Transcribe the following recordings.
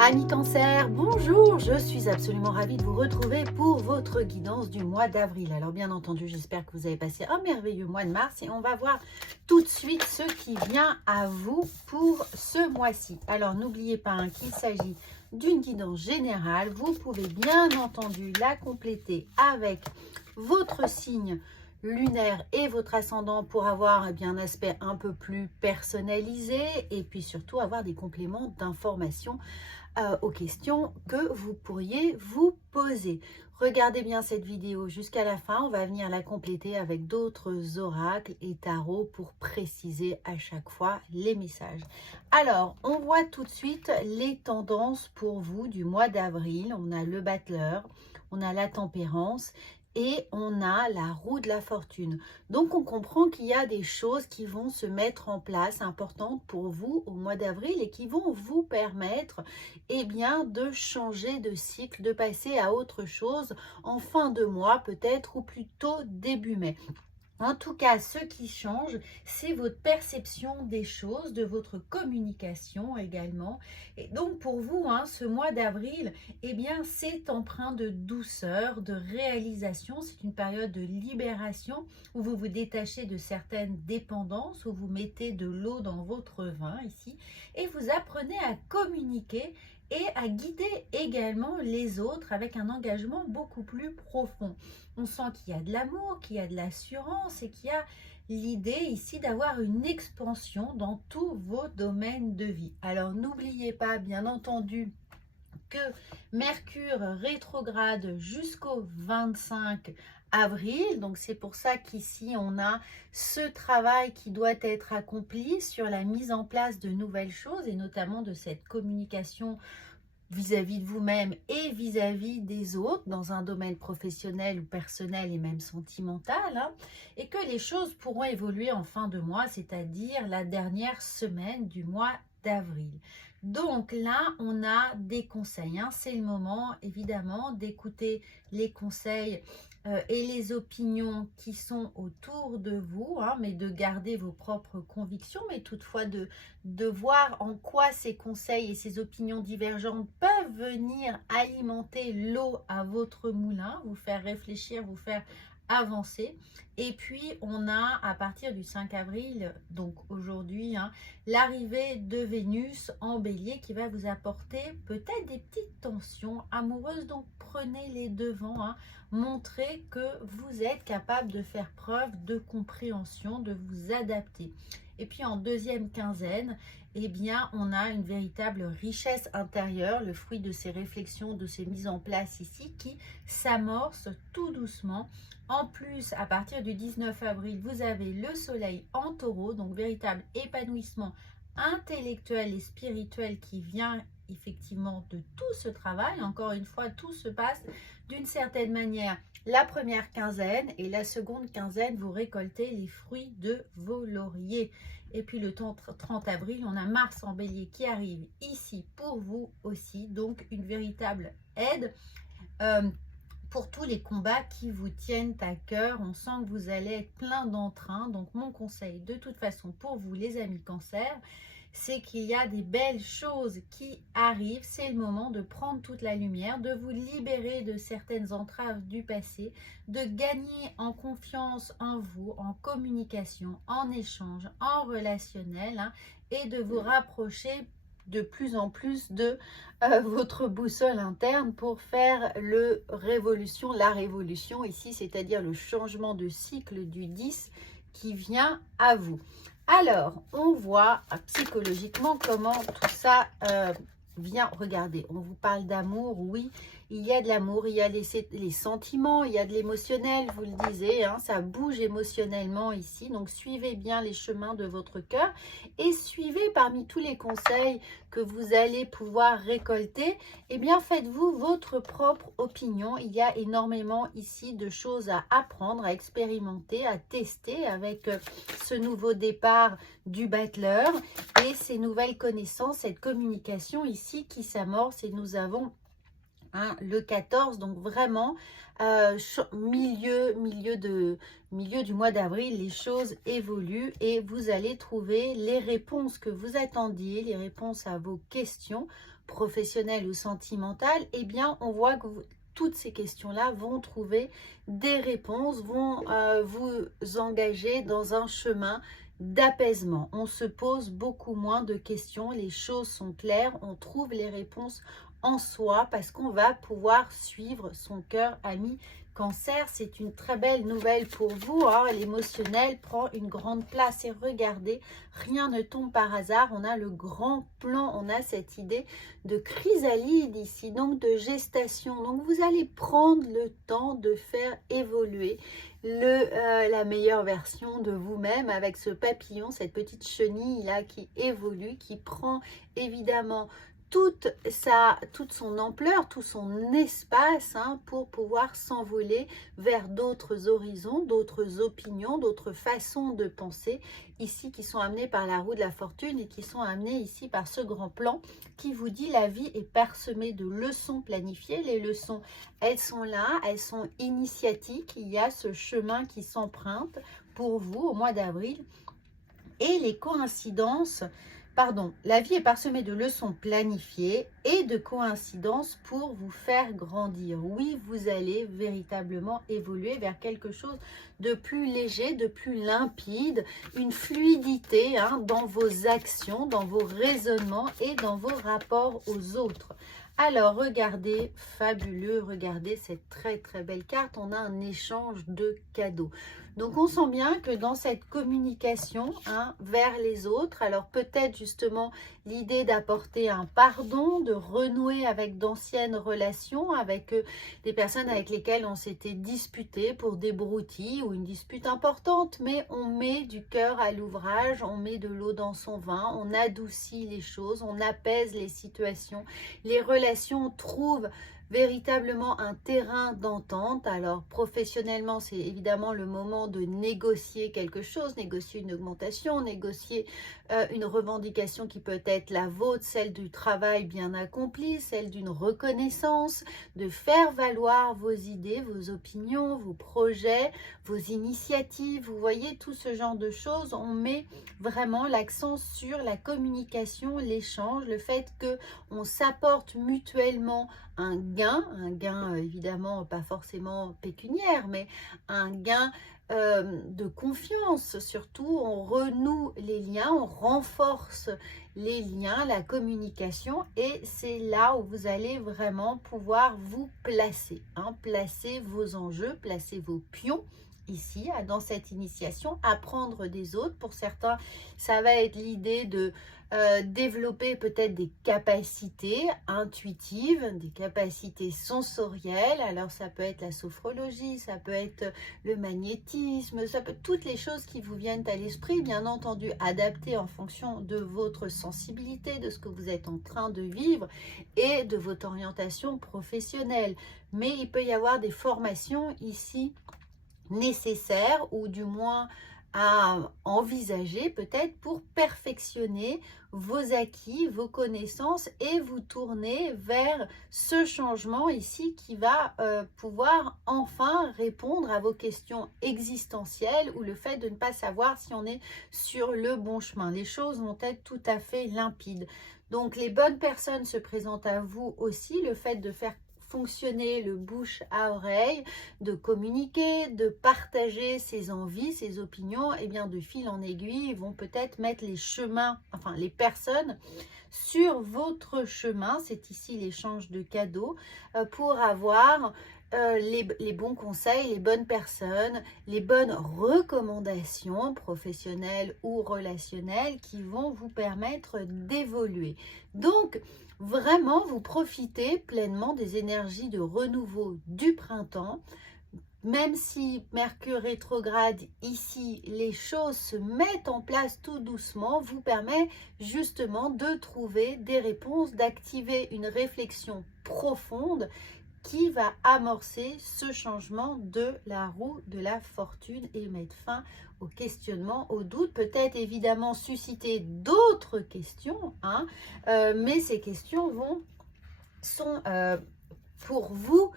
Amis Cancer, bonjour, je suis absolument ravie de vous retrouver pour votre guidance du mois d'avril. Alors bien entendu, j'espère que vous avez passé un merveilleux mois de mars et on va voir tout de suite ce qui vient à vous pour ce mois-ci. Alors n'oubliez pas qu'il s'agit d'une guidance générale. Vous pouvez bien entendu la compléter avec votre signe lunaire et votre ascendant pour avoir un aspect un peu plus personnalisé et puis surtout avoir des compléments d'informations aux questions que vous pourriez vous poser. Regardez bien cette vidéo jusqu'à la fin, on va venir la compléter avec d'autres oracles et tarots pour préciser à chaque fois les messages. Alors, on voit tout de suite les tendances pour vous du mois d'avril. On a le battleur, on a la tempérance et on a la roue de la fortune. Donc, on comprend qu'il y a des choses qui vont se mettre en place importantes pour vous au mois d'avril et qui vont vous permettre de changer de cycle, de passer à autre chose en fin de mois peut-être ou plutôt début mai. En tout cas, ce qui change, c'est votre perception des choses, de votre communication également. Et donc, pour vous, ce mois d'avril, c'est empreint de douceur, de réalisation. C'est une période de libération où vous vous détachez de certaines dépendances, où vous mettez de l'eau dans votre vin ici et vous apprenez à communiquer et à guider également les autres avec un engagement beaucoup plus profond. On sent qu'il y a de l'amour, qu'il y a de l'assurance et qu'il y a l'idée ici d'avoir une expansion dans tous vos domaines de vie. Alors n'oubliez pas bien entendu que Mercure rétrograde jusqu'au 25 avril. Donc c'est pour ça qu'ici on a ce travail qui doit être accompli sur la mise en place de nouvelles choses et notamment de cette communication vis-à-vis de vous-même et vis-à-vis des autres dans un domaine professionnel ou personnel et même sentimental, et que les choses pourront évoluer en fin de mois, c'est-à-dire la dernière semaine du mois d'avril. Donc là, on a des conseils. C'est le moment, évidemment, d'écouter les conseils et les opinions qui sont autour de vous, mais de garder vos propres convictions, mais toutefois de voir en quoi ces conseils et ces opinions divergentes peuvent venir alimenter l'eau à votre moulin, vous faire réfléchir, vous faire avancer. Et puis on a à partir du 5 avril, donc aujourd'hui, l'arrivée de Vénus en bélier qui va vous apporter peut-être des petites tensions amoureuses. Donc prenez les devants, montrez que vous êtes capable de faire preuve de compréhension, de vous adapter. Et puis en deuxième quinzaine, on a une véritable richesse intérieure, le fruit de ces réflexions, de ces mises en place ici, qui s'amorce tout doucement. En plus, à partir du 19 avril, vous avez le soleil en taureau, donc véritable épanouissement intellectuel et spirituel qui vient effectivement de tout ce travail. Encore une fois, tout se passe d'une certaine manière la première quinzaine et la seconde quinzaine, vous récoltez les fruits de vos lauriers. Et puis le 30 avril, on a Mars en bélier qui arrive ici pour vous aussi. Donc une véritable aide pour tous les combats qui vous tiennent à cœur. On sent que vous allez être plein d'entrain. Donc mon conseil de toute façon pour vous les amis Cancer, c'est qu'il y a des belles choses qui arrivent. C'est le moment de prendre toute la lumière, de vous libérer de certaines entraves du passé, de gagner en confiance en vous, en communication, en échange, en relationnel, et de vous rapprocher de plus en plus de votre boussole interne pour faire la révolution ici, c'est-à-dire le changement de cycle du 10 qui vient à vous. Alors, on voit psychologiquement comment tout ça vient. Regardez, on vous parle d'amour, oui, il y a de l'amour, il y a les sentiments, il y a de l'émotionnel, vous le disiez, ça bouge émotionnellement ici. Donc, suivez bien les chemins de votre cœur et suivez parmi tous les conseils que vous allez pouvoir récolter, faites-vous votre propre opinion. Il y a énormément ici de choses à apprendre, à expérimenter, à tester avec ce nouveau départ du battleur et ces nouvelles connaissances, cette communication ici qui s'amorce. Et nous avons le 14, donc vraiment milieu du mois d'avril, les choses évoluent et vous allez trouver les réponses que vous attendiez, les réponses à vos questions professionnelle ou sentimentale, eh bien, on voit que toutes ces questions-là vont trouver des réponses, vont vous engager dans un chemin d'apaisement. On se pose beaucoup moins de questions, les choses sont claires, on trouve les réponses en soi parce qu'on va pouvoir suivre son cœur ami Cancer. C'est une très belle nouvelle pour vous, hein. L'émotionnel prend une grande place et regardez, rien ne tombe par hasard. On a le grand plan, on a cette idée de chrysalide ici, donc de gestation. Donc vous allez prendre le temps de faire évoluer la meilleure version de vous-même avec ce papillon, cette petite chenille là qui évolue, qui prend évidemment toute son ampleur, tout son espace, hein, pour pouvoir s'envoler vers d'autres horizons, d'autres opinions, d'autres façons de penser ici qui sont amenées par la roue de la fortune et qui sont amenées ici par ce grand plan qui vous dit la vie est parsemée de leçons planifiées. Les leçons, elles sont là, elles sont initiatiques. Il y a ce chemin qui s'emprunte pour vous au mois d'avril et les coïncidences. Pardon, la vie est parsemée de leçons planifiées et de coïncidences pour vous faire grandir. Oui, vous allez véritablement évoluer vers quelque chose de plus léger, de plus limpide, une fluidité, hein, dans vos actions, dans vos raisonnements et dans vos rapports aux autres. Alors, regardez, fabuleux, regardez cette très très belle carte. On a un échange de cadeaux. Donc, on sent bien que dans cette communication, hein, vers les autres, alors peut-être justement l'idée d'apporter un pardon, de renouer avec d'anciennes relations, avec des personnes avec lesquelles on s'était disputé pour des broutilles ou une dispute importante, mais on met du cœur à l'ouvrage, on met de l'eau dans son vin, on adoucit les choses, on apaise les situations, les relations trouvent véritablement un terrain d'entente. Alors professionnellement, c'est évidemment le moment de négocier quelque chose, négocier une augmentation, négocier une revendication qui peut être la vôtre, celle du travail bien accompli, celle d'une reconnaissance, de faire valoir vos idées, vos opinions, vos projets, vos initiatives. Vous voyez, tout ce genre de choses, on met vraiment l'accent sur la communication, l'échange, le fait que on s'apporte mutuellement un gain évidemment pas forcément pécuniaire, mais un gain de confiance. Surtout, on renoue les liens, on renforce les liens, la communication, et c'est là où vous allez vraiment pouvoir vous placer, hein, placer vos enjeux, placer vos pions ici, dans cette initiation, apprendre des autres. Pour certains, ça va être l'idée de développer peut-être des capacités intuitives, des capacités sensorielles. Alors ça peut être la sophrologie, ça peut être le magnétisme, ça peut toutes les choses qui vous viennent à l'esprit, bien entendu adaptées en fonction de votre sensibilité, de ce que vous êtes en train de vivre et de votre orientation professionnelle. Mais il peut y avoir des formations ici nécessaires, ou du moins à envisager peut-être pour perfectionner vos acquis, vos connaissances et vous tourner vers ce changement ici qui va pouvoir enfin répondre à vos questions existentielles ou le fait de ne pas savoir si on est sur le bon chemin. Les choses vont être tout à fait limpides. Donc les bonnes personnes se présentent à vous aussi, le fait de faire fonctionner le bouche à oreille, de communiquer, de partager ses envies, ses opinions, et bien de fil en aiguille, ils vont peut-être mettre les chemins, enfin les personnes sur votre chemin. C'est ici l'échange de cadeaux pour avoir les bons conseils, les bonnes personnes, les bonnes recommandations professionnelles ou relationnelles qui vont vous permettre d'évoluer. Donc, vraiment, vous profitez pleinement des énergies de renouveau du printemps. Même si Mercure rétrograde ici, les choses se mettent en place tout doucement, vous permet justement de trouver des réponses, d'activer une réflexion profonde qui va amorcer ce changement de la roue de la fortune et mettre fin au questionnement, au doute, peut-être évidemment susciter d'autres questions, hein, mais ces questions sont pour vous,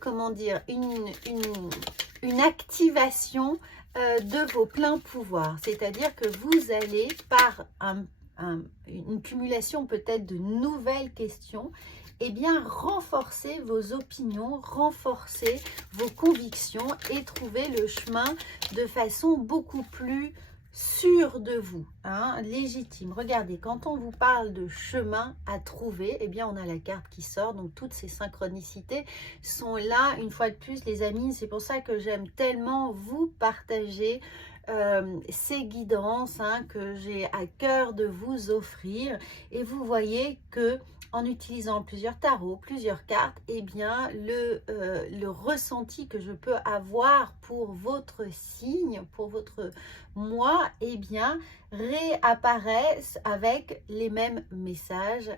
comment dire, une activation de vos pleins pouvoirs. C'est-à-dire que vous allez, par un une cumulation peut-être de nouvelles questions, eh bien, renforcez vos opinions, renforcez vos convictions et trouvez le chemin de façon beaucoup plus sûre de vous, hein, légitime. Regardez, quand on vous parle de chemin à trouver, eh bien, on a la carte qui sort. Donc, toutes ces synchronicités sont là, une fois de plus, les amis. C'est pour ça que j'aime tellement vous partager ces guidances, hein, que j'ai à cœur de vous offrir. Et vous voyez que en utilisant plusieurs tarots, plusieurs cartes, eh bien, le ressenti que je peux avoir pour votre signe, pour votre mois, eh bien, réapparaissent avec les mêmes messages,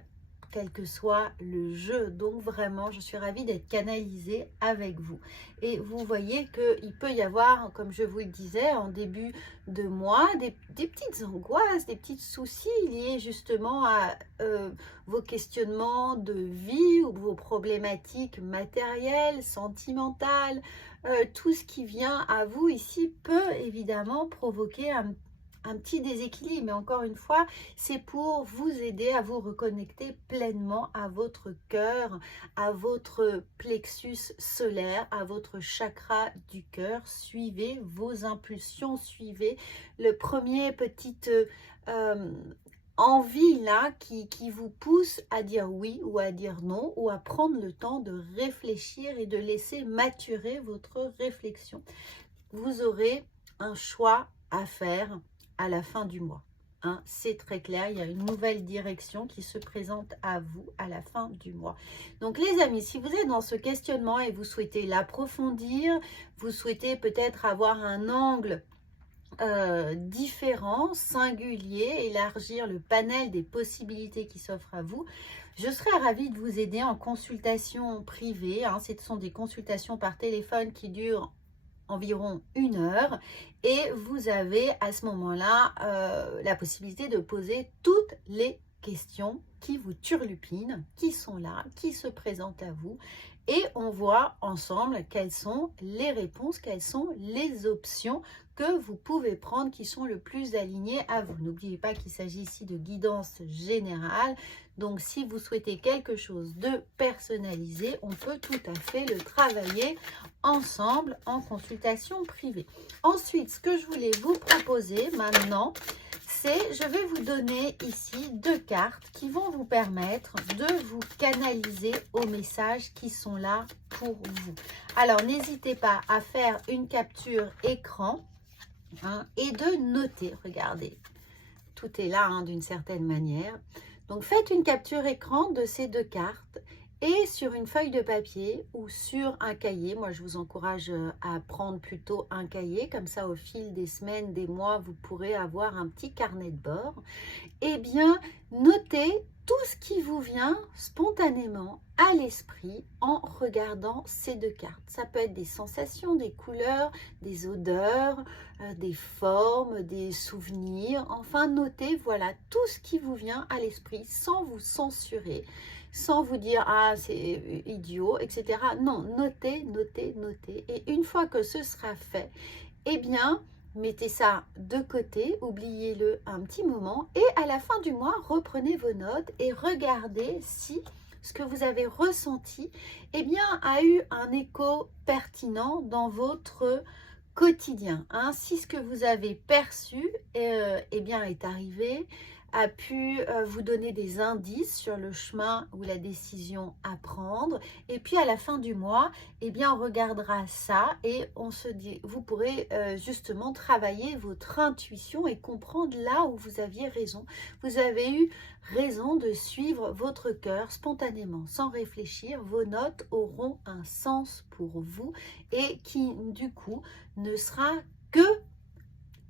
quel que soit le jeu. Donc vraiment, je suis ravie d'être canalisée avec vous. Et vous voyez qu'il peut y avoir, comme je vous le disais, en début de mois, des petites angoisses, des petits soucis liés justement à vos questionnements de vie ou vos problématiques matérielles, sentimentales. Tout ce qui vient à vous ici peut évidemment provoquer un petit déséquilibre, mais encore une fois, c'est pour vous aider à vous reconnecter pleinement à votre cœur, à votre plexus solaire, à votre chakra du cœur. Suivez vos impulsions, suivez le premier petit envie là qui vous pousse à dire oui ou à dire non, ou à prendre le temps de réfléchir et de laisser maturer votre réflexion. Vous aurez un choix à faire à la fin du mois. Hein, c'est très clair, il y a une nouvelle direction qui se présente à vous à la fin du mois. Donc les amis, si vous êtes dans ce questionnement et vous souhaitez l'approfondir, vous souhaitez peut-être avoir un angle différent, singulier, élargir le panel des possibilités qui s'offrent à vous, je serais ravie de vous aider en consultation privée. Hein, ce sont des consultations par téléphone qui durent environ 1 heure et vous avez à ce moment-là la possibilité de poser toutes les questions qui vous turlupinent, qui sont là, qui se présentent à vous, et on voit ensemble quelles sont les réponses, quelles sont les options que vous pouvez prendre qui sont le plus alignées à vous. N'oubliez pas qu'il s'agit ici de guidance générale. Donc, si vous souhaitez quelque chose de personnalisé, on peut tout à fait le travailler ensemble en consultation privée. Ensuite, ce que je voulais vous proposer maintenant, c'est, je vais vous donner ici 2 cartes qui vont vous permettre de vous canaliser aux messages qui sont là pour vous. Alors, n'hésitez pas à faire une capture écran, hein, et de noter. Regardez, tout est là, hein, d'une certaine manière. Donc, faites une capture écran de ces 2 cartes et sur une feuille de papier ou sur un cahier. Moi, je vous encourage à prendre plutôt un cahier. Comme ça, au fil des semaines, des mois, vous pourrez avoir un petit carnet de bord. Eh bien, notez tout ce qui vous vient spontanément à l'esprit en regardant ces 2 cartes. Ça peut être des sensations, des couleurs, des odeurs, des formes, des souvenirs. Enfin, notez, voilà, tout ce qui vous vient à l'esprit sans vous censurer, sans vous dire « Ah, c'est idiot », etc. Non, notez, notez, notez. Et une fois que ce sera fait, eh bien, mettez ça de côté, oubliez-le un petit moment et à la fin du mois, reprenez vos notes et regardez si ce que vous avez ressenti, eh bien, a eu un écho pertinent dans votre quotidien. Hein. Si ce que vous avez perçu eh bien, est arrivé, a pu vous donner des indices sur le chemin ou la décision à prendre. Et puis à la fin du mois, eh bien, on regardera ça et on se dit, vous pourrez justement travailler votre intuition et comprendre là où vous aviez raison. Vous avez eu raison de suivre votre cœur spontanément, sans réfléchir. Vos notes auront un sens pour vous et qui, du coup, ne sera que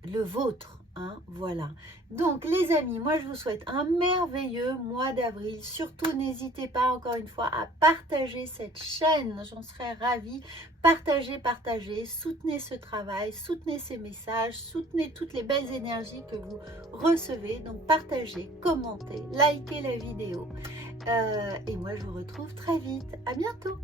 le vôtre. Hein, voilà. Donc les amis, moi je vous souhaite un merveilleux mois d'avril. Surtout n'hésitez pas encore une fois à partager cette chaîne, j'en serais ravie. Partagez, partagez, soutenez ce travail, soutenez ces messages, soutenez toutes les belles énergies que vous recevez. Donc partagez, commentez, likez la vidéo. Et moi je vous retrouve très vite. À bientôt.